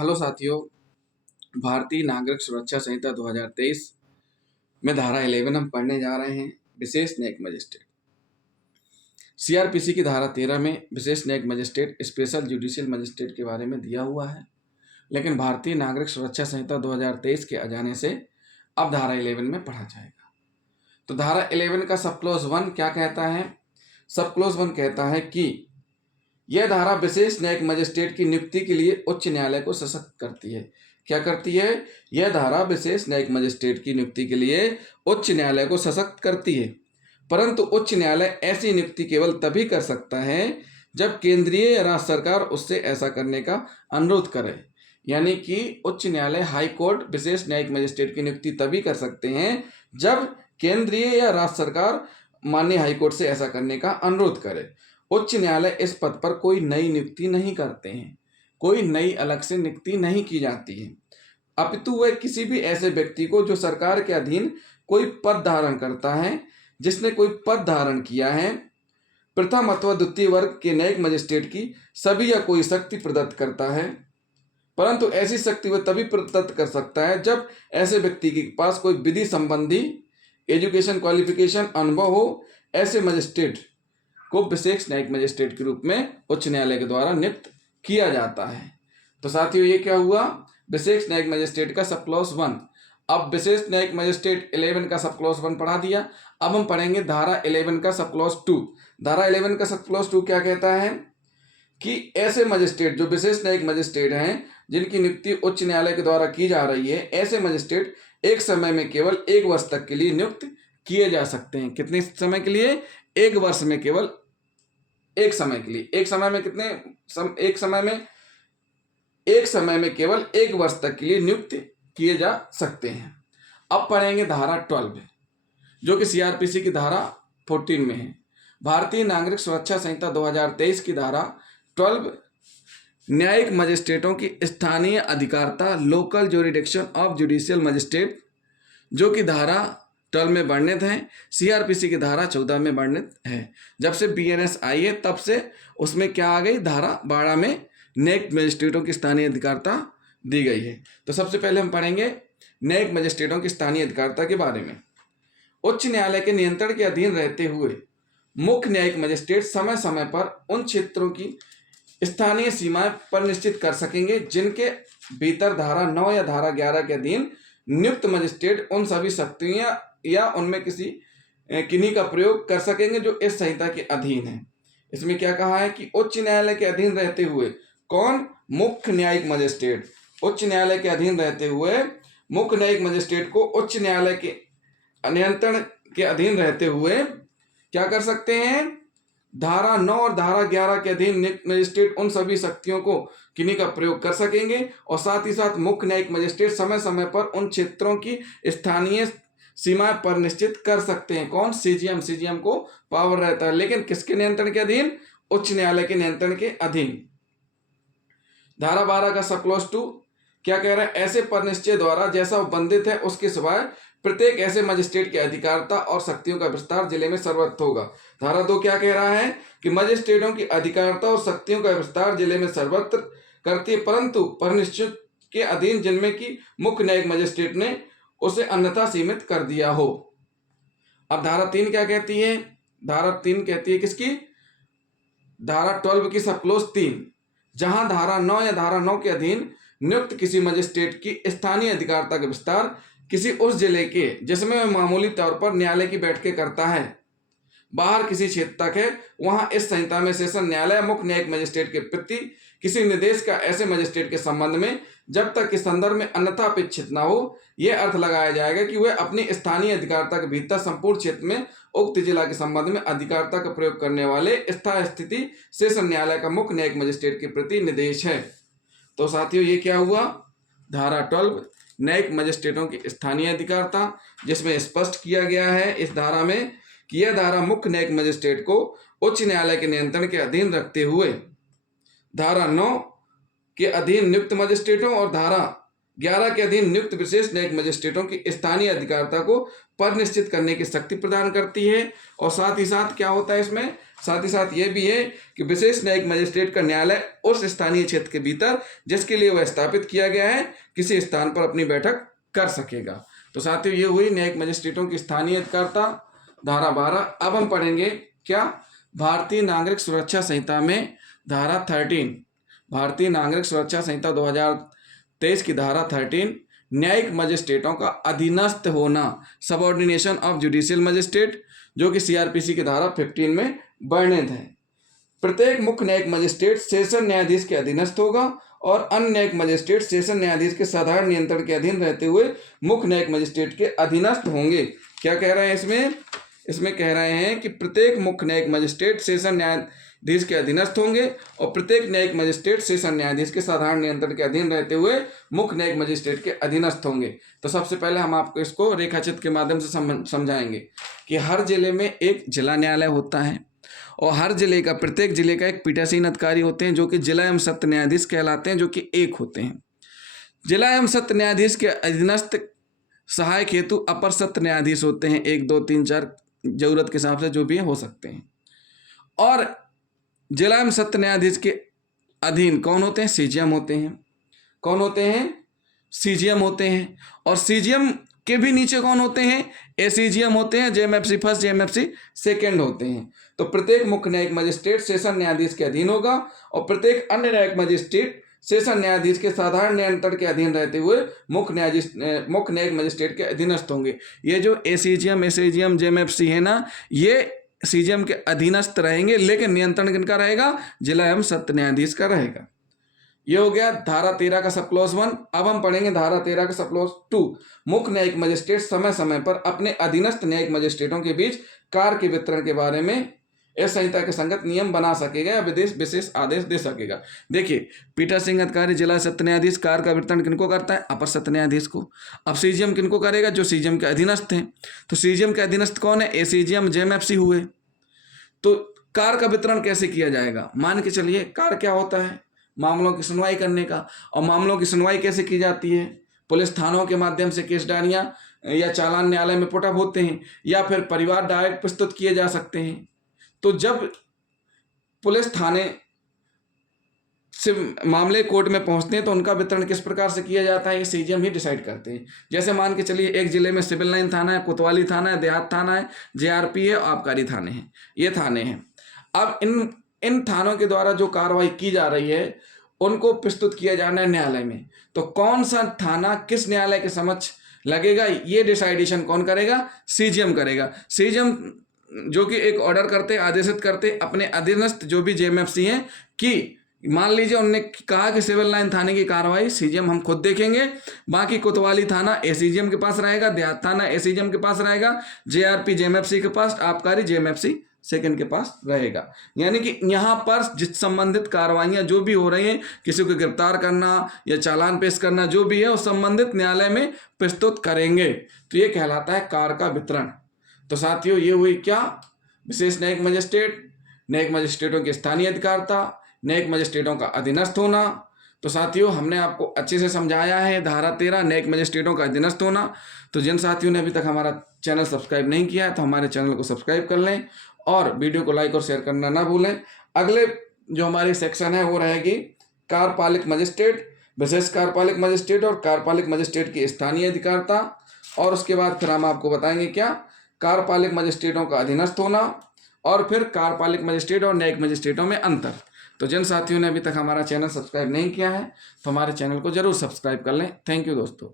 Hello साथियों, भारतीय नागरिक सुरक्षा संहिता 2023 में धारा 11 हम पढ़ने जा रहे हैं। विशेष न्यायिक मजिस्ट्रेट। सीआरपीसी की धारा 13 में विशेष न्यायिक मजिस्ट्रेट, स्पेशल जुडिशियल मजिस्ट्रेट के बारे में दिया हुआ है, लेकिन भारतीय नागरिक सुरक्षा संहिता 2023 के आ जाने से अब धारा 11 में पढ़ा जाएगा। तो धारा 11 का सब क्लोज 1 क्या कहता है? सब क्लोज 1 कहता है कि यह धारा विशेष न्यायिक मजिस्ट्रेट की नियुक्ति के लिए उच्च न्यायालय को सशक्त करती है। क्या करती है? यह धारा विशेष न्यायिक मजिस्ट्रेट की नियुक्ति के लिए उच्च न्यायालय को सशक्त करती है, परंतु उच्च न्यायालय ऐसी नियुक्ति केवल तभी कर सकता है जब केंद्रीय या राज्य सरकार उससे ऐसा करने का अनुरोध करे। यानी कि उच्च न्यायालय, हाई कोर्ट विशेष न्यायिक मजिस्ट्रेट की नियुक्ति तभी कर सकते हैं जब केंद्रीय या राज्य सरकार माननीय हाईकोर्ट से ऐसा करने का अनुरोध करे। उच्च न्यायालय इस पद पर कोई नई नियुक्ति नहीं करते हैं, कोई नई अलग से नियुक्ति नहीं की जाती है, अपितु वह किसी भी ऐसे व्यक्ति को जो सरकार के अधीन कोई पद धारण करता है, जिसने कोई पद धारण किया है, प्रथम अथवा द्वितीय वर्ग के न्यायिक मजिस्ट्रेट की सभी या कोई शक्ति प्रदत्त करता है, परंतु ऐसी शक्ति वह तभी प्रदत्त कर सकता है जब ऐसे व्यक्ति के पास कोई विधि संबंधी एजुकेशन, क्वालिफिकेशन, अनुभव हो। ऐसे मजिस्ट्रेट को विशेष न्यायिक मजिस्ट्रेट के रूप में उच्च न्यायालय के द्वारा नियुक्त किया जाता है। तो साथियों, ये क्या हुआ? विशेष न्यायिक मजिस्ट्रेट का सब क्लॉज 1। अब विशेष न्यायिक मजिस्ट्रेट 11 का सब क्लॉज 1 पढ़ा दिया। अब हम पढ़ेंगे धारा 11 का सब क्लॉज 2। धारा 11 का सब क्लॉज 2 क्या कहता है कि ऐसे मजिस्ट्रेट जो विशेष न्यायिक मजिस्ट्रेट हैं, जिनकी नियुक्ति उच्च न्यायालय के द्वारा की जा रही है, ऐसे मजिस्ट्रेट एक समय में केवल 1 वर्ष तक के लिए नियुक्त किए जा सकते हैं। कितने समय के लिए? 1 वर्ष में केवल एक समय के लिए। एक समय में केवल 1 वर्ष तक के लिए नियुक्त किए जा सकते हैं। अब पढ़ेंगे धारा 12, जो कि सीआरपीसी की धारा 14 में है। भारतीय नागरिक सुरक्षा संहिता 2023 की धारा 12 न्यायिक मजिस्ट्रेटों की स्थानीय अधिकारिता, local jurisdiction of judicial magistrate, जो कि धारा 12 में वर्णित है, सीआरपीसी की धारा 14 में वर्णित है। जब से बीएनएस आई है तब से उसमें क्या आ गई? धारा 12 में न्यायिक मजिस्ट्रेटों की स्थानीय अधिकारिता दी गई है। तो सबसे पहले हम पढ़ेंगे न्यायिक मजिस्ट्रेटों की स्थानीय अधिकारिता के बारे में। उच्च न्यायालय के नियंत्रण के अधीन रहते हुए मुख्य न्यायिक मजिस्ट्रेट समय समय पर उन क्षेत्रों की स्थानीय सीमाएं पर निश्चित कर सकेंगे जिनके भीतर धारा 9 या धारा 11 के अधीन नियुक्त मजिस्ट्रेट उन सभी शक्तियों या उनमें किन्हीं का प्रयोग कर सकेंगे जो इस संहिता के अधीन है। इसमें क्या कहा है कि उच्च न्यायालय के अधीन रहते हुए कौन? मुख्य न्यायिक मजिस्ट्रेट। उच्च न्यायालय के अधीन रहते हुए मुख्य न्यायिक मजिस्ट्रेट को उच्च न्यायालय के नियंत्रण के अधीन रहते हुए क्या कर सकते हैं? धारा 9 और धारा 11 के अधीन नियुक्त मजिस्ट्रेट उन सभी शक्तियों को किन्हीं का प्रयोग कर सकेंगे, और साथ ही साथ मुख्य न्यायिक मजिस्ट्रेट समय समय पर उन क्षेत्रों की स्थानीय सीमाएं पर निश्चित कर सकते हैं। कौन? सीजीएम। सीजीएम को पावर रहता है, लेकिन किसके नियंत्रण के अधीन? उच्च न्यायालय के नियंत्रण के अधीन। धारा 12 का सब क्लॉज 2 क्या कह रहा है? ऐसे पर निश्चय द्वारा जैसा उपबंधित है उसके सिवाय प्रत्येक ऐसे मजिस्ट्रेट की अधिकारिता और शक्तियों का विस्तार जिले में सर्वत्र होगा। धारा 2 क्या कह रहा है कि मजिस्ट्रेटों की अधिकारिता और शक्तियों का विस्तार जिले में सर्वत्र करती है, परंतु परिनिश्चित के अधीन जिनमें की मुख्य न्यायिक मजिस्ट्रेट ने उसे अन्यथा सीमित कर दिया हो। अब धारा 3 क्या कहती है? धारा 3 कहती है किसकी? धारा 12 की सब क्लोज 3, जहां धारा 9 या धारा 9 के अधीन नियुक्त किसी मजिस्ट्रेट की स्थानीय अधिकारिता का विस्तार किसी उस जिले के जिसमें वह मामूली तौर पर न्यायालय की बैठकें करता है बाहर किसी क्षेत्र तक है, वहां इस संहिता में सेशन न्यायालय मुख्य न्यायिक मजिस्ट्रेट के प्रति किसी निर्देश का ऐसे मजिस्ट्रेट के संबंध में जब तक कि संदर्भ में अन्यथा अपेक्षित न हो, यह अर्थ लगाया जाएगा कि वह अपनी स्थानीय अधिकारिता के भीतर संपूर्ण क्षेत्र में उक्त जिला के संबंध में अधिकारिता का प्रयोग करने वाले स्थायी स्थिति सेशन न्यायालय का मुख्य न्यायिक मजिस्ट्रेट के प्रति निर्देश है। तो साथियों, ये क्या हुआ? धारा 12 न्यायिक मजिस्ट्रेटों की स्थानीय अधिकारिता, जिसमें स्पष्ट किया गया है इस धारा में कि यह धारा मुख्य न्यायिक मजिस्ट्रेट को उच्च न्यायालय के नियंत्रण के अधीन रखते हुए धारा 9 के अधीन नियुक्त मजिस्ट्रेटों और धारा 11 के अधीन नियुक्त विशेष न्यायिक मजिस्ट्रेटों की स्थानीय अधिकारिता को पर निश्चित करने की शक्ति प्रदान करती है। और साथ ही साथ क्या होता है इसमें, साथ ही साथ ये भी है कि विशेष न्यायिक मजिस्ट्रेट का न्यायालय उस स्थानीय क्षेत्र के भीतर जिसके लिए वह स्थापित किया गया है किसी स्थान पर अपनी बैठक कर सकेगा। तो साथियों ये हुई न्यायिक मजिस्ट्रेटों की स्थानीय अधिकारिता, धारा 12। अब हम पढ़ेंगे क्या, भारतीय नागरिक सुरक्षा संहिता में धारा 13, भारतीय नागरिक सुरक्षा संहिता 2023 की धारा 13, न्यायिक मजिस्ट्रेटों का अधीनस्थ होना, सबऑर्डिनेशन ऑफ जुडिशियल मजिस्ट्रेट, जो कि सीआरपीसी की धारा 15 में वर्णित है। प्रत्येक मुख्य न्यायिक मजिस्ट्रेट सेशन न्यायाधीश के अधीनस्थ होगा और अन्य न्यायिक मजिस्ट्रेट सेशन न्यायाधीश के साधारण नियंत्रण के अधीन रहते हुए मुख्य न्यायिक मजिस्ट्रेट के अधीनस्थ होंगे। क्या कह रहे हैं इसमें कह रहे हैं कि प्रत्येक मुख्य न्यायिक मजिस्ट्रेट सेशन न्यायाधीश के अधीनस्थ होंगे और प्रत्येक न्यायिक मजिस्ट्रेट सेशन न्यायाधीश के साधारण नियंत्रण के अधीन रहते हुए मुख्य न्यायिक मजिस्ट्रेट के अधीनस्थ होंगे। तो सबसे पहले हम आपको इसको रेखाचित्र के माध्यम से समझाएंगे कि हर जिले में एक जिला न्यायालय होता है और हर जिले का, प्रत्येक जिले का एक पीठासीन अधिकारी होते हैं जो कि जिला एवं सत्र न्यायाधीश कहलाते हैं, जो कि एक होते हैं। जिला एवं सत्र न्यायाधीश के अधीनस्थ सहायक हेतु अपर सत्र न्यायाधीश होते हैं, 1 2 3 4 जरूरत के हिसाब से जो भी हो सकते हैं। और जिला एवं सत्र न्यायाधीश के अधीन कौन होते हैं, सीजीएम होते हैं। कौन होते हैं, सीजीएम होते हैं। और सीजीएम के भी नीचे कौन होते हैं, एसीजीएम होते हैं, जेएमएफसी फर्स्ट जेएमएफसी सेकंड होते हैं। तो प्रत्येक मुख्य न्यायिक मजिस्ट्रेट सेशन न्यायाधीश के अधीन होगा और प्रत्येक अन्य न्यायिक मजिस्ट्रेट सेशन न्यायाधीश के साधारण नियंत्रण के अधीन रहते हुए मुख्य न्यायिक मजिस्ट्रेट के अधीनस्थ होंगे। ये जो एसीजीएम एसीजीएम जेएमएफसी है ना, ये सीजीएम के अधीनस्थ रहेंगे, लेकिन नियंत्रण किनका रहेगा, जिला एवं सत्र न्यायाधीश का रहेगा। ये हो गया धारा 13 का सब क्लॉज 1। अब हम पढ़ेंगे धारा 13 का सब क्लॉज 2। मुख्य न्यायिक मजिस्ट्रेट समय समय पर अपने अधीनस्थ न्यायिक मजिस्ट्रेटों के बीच कार्य के वितरण के बारे में इस संहिता के संगत नियम बना सकेगा या विशेष आदेश दे सकेगा। देखिए, पीठासीन अधिकारी जिला सत्र न्यायाधीश कार्य का वितरण किनको करता है, अपर सत्र न्यायाधीश को। अब सीजीएम किनको करेगा, जो सीजीएम के अधीनस्थ हैं। तो सीजीएम के अधीनस्थ कौन है, एसीजीएम जेएमएफसी हुए। तो कार्य का वितरण कैसे किया जाएगा, मान के चलिए कार्य क्या होता है, मामलों की सुनवाई करने का। और मामलों की सुनवाई कैसे की जाती है, पुलिस थानों के माध्यम से केस डायरियां या चालान न्यायालय में पुटअप होते हैं या फिर परिवार डायरेक्ट प्रस्तुत किए जा सकते हैं। तो जब पुलिस थाने से मामले कोर्ट में पहुंचते हैं तो उनका वितरण किस प्रकार से किया जाता है, ये सीजीएम ही डिसाइड करते हैं। जैसे मान के चलिए एक जिले में सिविल लाइन थाना है, कोतवाली थाना है, देहात थाना है, जेआरपी है, आबकारी थाने हैं, ये थाने हैं। अब इन थानों के द्वारा जो कार्रवाई की जा रही है उनको प्रस्तुत किया जाना है न्यायालय में। तो कौन सा थाना किस न्यायालय के समक्ष लगेगा, ये डिसाइडेशन कौन करेगा, सीजीएम करेगा। सीजीएम जो कि एक ऑर्डर करते, आदेशित करते अपने अधीनस्थ जो भी जेएमएफसी हैं कि मान लीजिए उन्होंने कहा कि सिविल लाइन थाने की कार्रवाई सीजीएम हम खुद देखेंगे, बाकी कोतवाली थाना एसीजीएम के पास रहेगा, देहात थाना एसीजीएम के पास रहेगा, जेआरपी जेएमएफसी के पास, आबकारी जेएमएफसी सेकंड के पास रहेगा। यानी कि यहाँ पर जिस संबंधित कार्रवाइयाँ जो भी हो रही हैं, किसी को गिरफ्तार करना या चालान पेश करना जो भी है, वो संबंधित न्यायालय में प्रस्तुत करेंगे। तो ये कहलाता है कार्य का वितरण। तो साथियों ये हुई क्या, विशेष न्यायिक मजिस्ट्रेट, न्यायिक मजिस्ट्रेटों की स्थानीय अधिकारिता, न्यायिक मजिस्ट्रेटों का अधीनस्थ होना। तो साथियों हमने आपको अच्छे से समझाया है धारा 13 न्यायिक मजिस्ट्रेटों का अधीनस्थ होना। तो जिन साथियों ने अभी तक हमारा चैनल सब्सक्राइब नहीं किया है तो हमारे चैनल को सब्सक्राइब कर लें और वीडियो को लाइक और शेयर करना ना भूलें। अगले जो हमारी सेक्शन है वो रहेगी कार्यपालिक मजिस्ट्रेट, विशेष कार्यपालिक मजिस्ट्रेट और कार्यपालिक मजिस्ट्रेट की स्थानीय अधिकारिता। और उसके बाद फिर हम आपको बताएंगे क्या, कार्यपालिक मजिस्ट्रेटों का अधीनस्थ होना और फिर कार्यपालिक मजिस्ट्रेट और न्यायिक मजिस्ट्रेटों में अंतर। तो जिन साथियों ने अभी तक हमारा चैनल सब्सक्राइब नहीं किया है तो हमारे चैनल को जरूर सब्सक्राइब कर लें। थैंक यू दोस्तों।